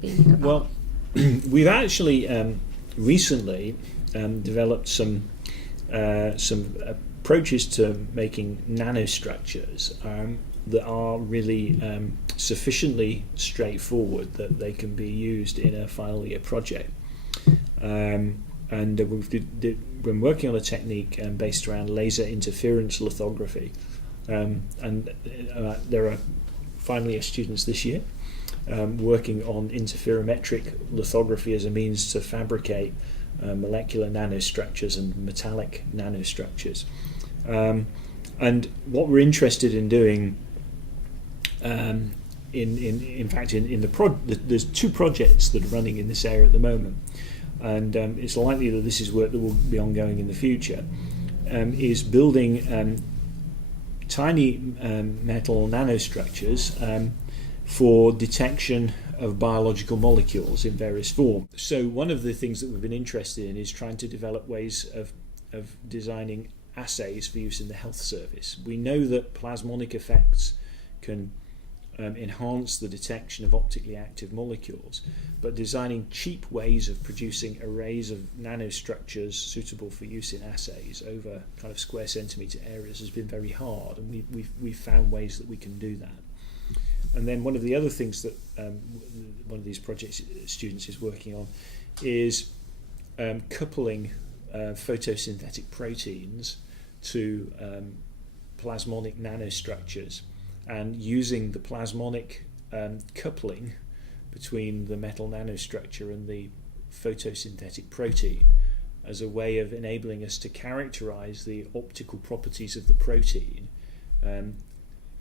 being about? Well, we've actually recently developed some approaches to making nanostructures that are really sufficiently straightforward that they can be used in a final year project. And we've been working on a technique based around laser interference lithography, and there are final year students this year working on interferometric lithography as a means to fabricate molecular nanostructures and metallic nanostructures. And what we're interested in doing, there's two projects that are running in this area at the moment, and it's likely that this is work that will be ongoing in the future, is building tiny metal nanostructures for detection of biological molecules in various forms. So one of the things that we've been interested in is trying to develop ways of designing assays for use in the health service. We know that plasmonic effects can enhance the detection of optically active molecules, but designing cheap ways of producing arrays of nanostructures suitable for use in assays over kind of square centimetre areas has been very hard, and we've found ways that we can do that. And then one of the other things that one of these project students is working on is coupling photosynthetic proteins to plasmonic nanostructures, and using the plasmonic coupling between the metal nanostructure and the photosynthetic protein as a way of enabling us to characterize the optical properties of the protein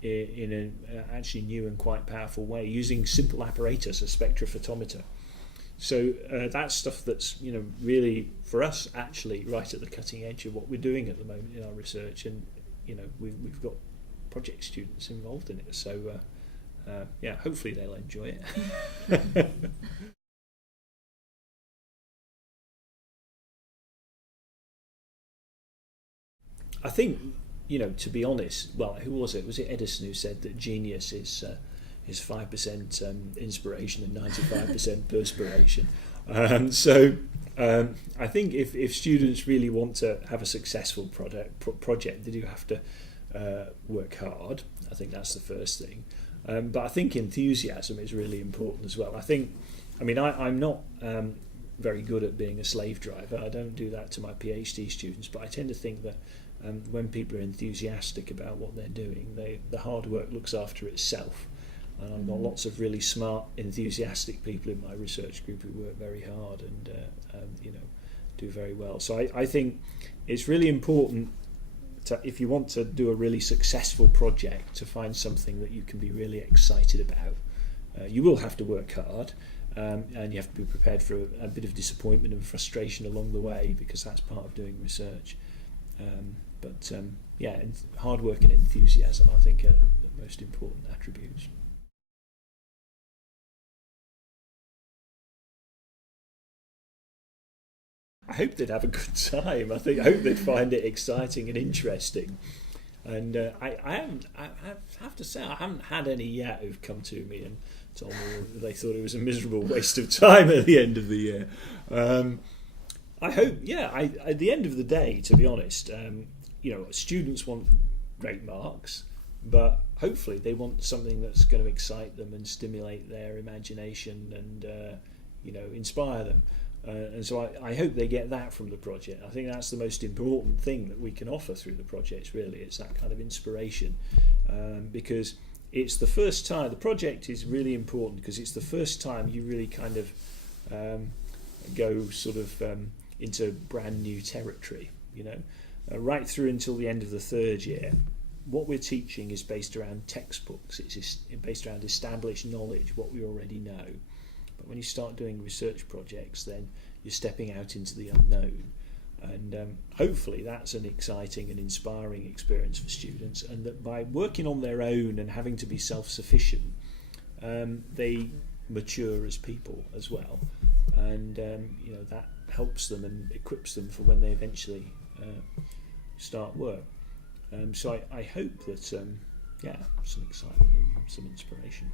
in an actually new and quite powerful way, using simple apparatus, a spectrophotometer. So that's stuff that's really for us actually right at the cutting edge of what we're doing at the moment in our research, and we've got project students involved in it. So hopefully they'll enjoy it. I think, to be honest, well, who was it? Was it Edison who said that genius is 5% inspiration and 95% perspiration? I think if students really want to have a successful project, they do have to work hard. I think that's the first thing. But I think enthusiasm is really important as well. I'm not very good at being a slave driver. I don't do that to my PhD students, but I tend to think that when people are enthusiastic about what they're doing, the hard work looks after itself. And I've got lots of really smart, enthusiastic people in my research group who work very hard and do very well. So I think it's really important if you want to do a really successful project, to find something that you can be really excited about. You will have to work hard, and you have to be prepared for a bit of disappointment and frustration along the way, because that's part of doing research. Hard work and enthusiasm, I think, are the most important attributes. I hope they'd have a good time. I hope they'd find it exciting and interesting. And I have to say, I haven't had any yet who've come to me and told me that they thought it was a miserable waste of time at the end of the year. I hope, at the end of the day, to be honest, students want great marks, but hopefully they want something that's going to excite them and stimulate their imagination and inspire them. And so I hope they get that from the project. I think that's the most important thing that we can offer through the projects, really. It's that kind of inspiration, because it's the first time. The project is really important because it's the first time you really kind of go sort of into brand new territory, right through until the end of the third year. What we're teaching is based around textbooks. It's based around established knowledge, what we already know. But when you start doing research projects, then you're stepping out into the unknown. And hopefully that's an exciting and inspiring experience for students, and that by working on their own and having to be self-sufficient, they mature as people as well. And that helps them and equips them for when they eventually start work. So I hope that some excitement and some inspiration.